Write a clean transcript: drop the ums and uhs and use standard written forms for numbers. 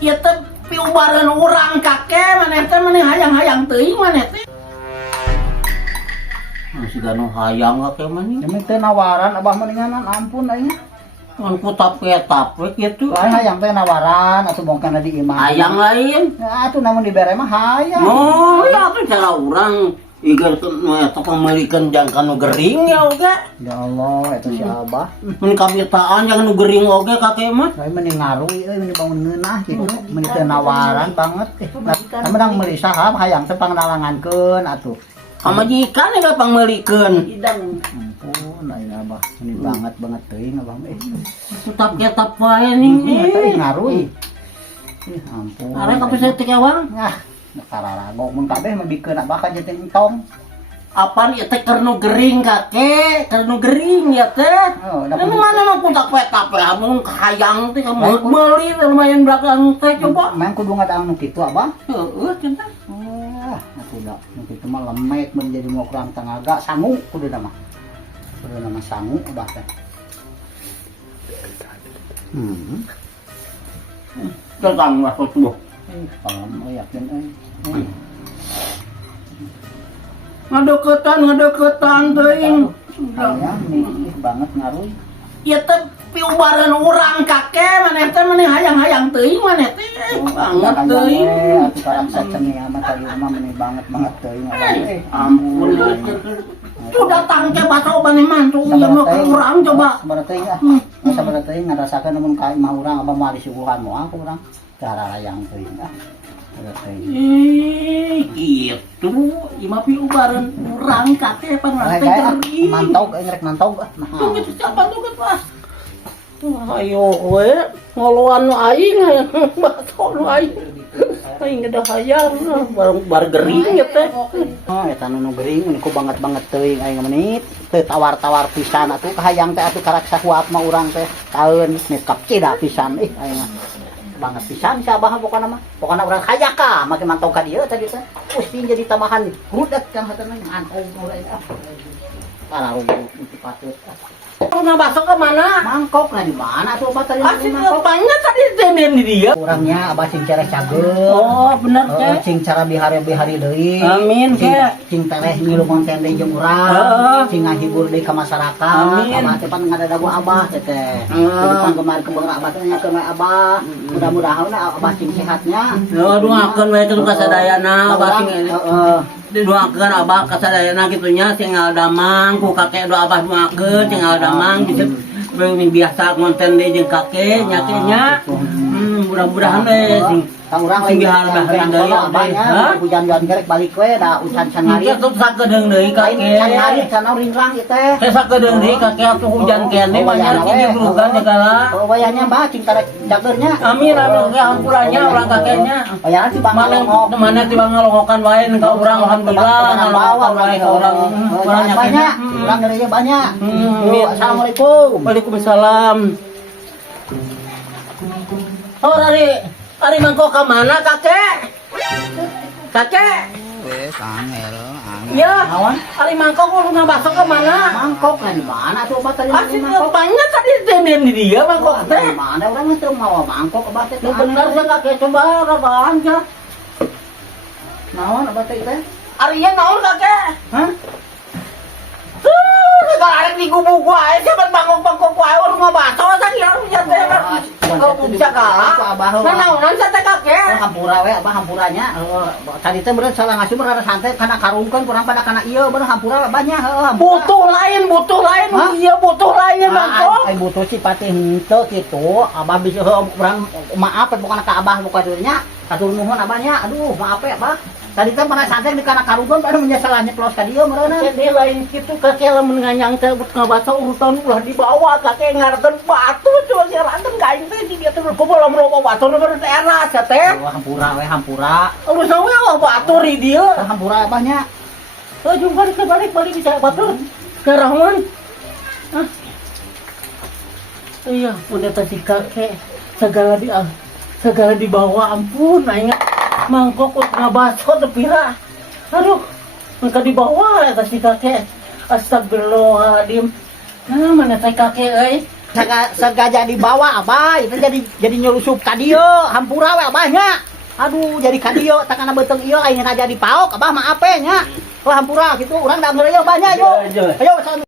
Ya teh piubaran orang kakek maneh teh maneh hayang-hayang teuing maneh teh. Masih gano hayang kakek maneh. Demi teh nawaran abah mendingan ampun aing. Ngan ku tape kitu. Lain hayang teh nawaran atuh bongkana di imah. Hayang lain. Ya atuh namun dibere mah hayang. Oh, ya atuh cara urang igar nu eta pamelikeun jangka nu gering ya oge. Ya Allah eta si abah. Mun kabitaan jangan nu gering oge kakek mah. Lain mending ngaruy euy mending bangun ngeunah kitu. Mending teh nawaran banget. Nah, menang meuli saha hayang teh pangnalangankeun atuh. Kamajikan enggak pangmelikeun. Idang. Ampun aing abah ini banget teuing abah mah. Tetap ketap wae nih. Teh ngaruy. Ampun. Are kapes teh kawang. Nah, kararago mun kabeh mah bikeun abah ka jeung tong. Apaan ya teh keur nu gering kakek, keur nu gering ya teh. Oh, da Ini mana mah pun tak peta mun hayang teh kamu meuli lumayan belakang teh coba. Main kudu ngadang nu kitu abah. Heeh cenah. Aku udah mungkin cuma lemet menjadi mau kurang tenaga sangu kudu nama sangu udah teh Datang lah tuh. kalau mau yakin Ngadeketan teuing. ya nih banget ngaruh Ya teh piubaran urang kakek maneh teh maneh hayang-hayang teuing maneh teh. Banget teuing. atuh karakter cenah amat tadi mah meneh banget teuing Ampun. Tuh datang ke baso maneh mantu ieu mah ke urang coba. sabar teuing sabar teuing ngarasakeun mun ka imah urang abah moal disuguhan moal ku urang cara layang teuing Gitu, imah piubaran urang kakek pangrante gering. mantau ngerek mantau Tuh gitu siapa tuh kan pas. Ayo we ngoluan nu aing hayang baso nu aing. Aing geus hayang bar gering ya teh. oh eta nu gering ini ku banget teuing aing menit teu tawar-tawar pisan atuh kahayang teh atuh karak sahuap mah urang teh taeun nih kapcida pisan aing banget pisan si abah pokona urang hayaka make mantau ka dieu tadi teh pusing jadi tambahan rudet kan hatana ngan urang para rubuh itu patut Rumah baso ke mana? mangkok lah di mana tuh obat tadi Pasti banyak tadi temen di dia. kurangnya abah cing cara cageul Oh, bener teh. cing cara bihari deui Amin teh. cing tereh ngilu konten deui jeung urang cing ngahibur deui ka masyarakat Amin. abah teh pan ngadadagu abah teh jadi pan kemarin kebeng abah teh nyakeun we abah mudah-mudahan abah cing sehatnya Doakeun we teh kasadayana abah sing heeh doakeun abah kasadayana kitunya sing damang ku kakek doa abah doakeun sing damang gitu. Biasa konten deui jeung kakek nya teh nya. Mudah-mudahan we sing urang sing bihar-bihar deui abahnya hujan-hujan gerek balik we da ucan can hari Kita tuh sakedeung deui can hari kakek. can ringrang ieu teh Teh sakedeung deui kakek atuh hujan kene banyak ini berugan segala. oh wayahnya mbah cing tarek jagernya Amin amin ke hampurannya orang kakeknya. wayah si bang Mana tiba ngalongokan wae ka urang alhamdulillah ngalongokan wae ka urang. banyak urang dari banyak Amin. assalamualaikum Waalaikumsalam. Oh Ari mangkok ke mana kakek? Kakek? angel Ya, Ari mangkok lu baso ke mana? mangkok lah di mana tuh obat tadi Pasti mangkok banyak tadi temen di dia mangkok di teh. mana orang mah teu mawa mangkok obat teh Yang bener ya kakek coba rabaan aja. naon obat teh teh Arinya naon kakek? hah Segala arek di gubuk wae, siapa bangkok-bangkok wae rumah baso sak ya teh. Kalau puncak kalah. Nah naonan sa teh kakek? hampura we abah hampuranya tadi teh bener salah ngasuh rada santai kana karungkeun kurang pada kana ieu bener hampura banyak Butuh lain iya butuh lain bangkok. ai butuh si patih henteu kitu abah bisa urang maaf bukan ka abah bukan dirinya katur nuhun abahnya aduh maaf ya abah tadi teh pernah santai di kana karungkeun pada menyesalahnya plos ka dieu meureunna Jadi lain kitu kakek lamun nganyang teh ngabaca urusan ulah dibawa kakek ngarten batu coba si ranten gaing teh di dia teh kumpul loba batu nu teras ya teh. hampura we hampura Urusan we batu di dia. hampura abahnya Jumpa balik bisa batu. Karahman. Iya, udah tadi kakek segala dibawa ampun ingat mangkok ngabaco teh pira. Aduh, mereka dibawa ya tadi kakek. Astagfirullahaladzim. Nah, mana teh kakek euy? Sengaja dibawa abah itu jadi nyelusup ka dieu hampura we abahnya. Aduh jadi ka dieu takana beuteng ieu aing aja dipaok abah maaf nya. Oh hampura gitu urang da ngeureuyeuh abahnya yo. Ayo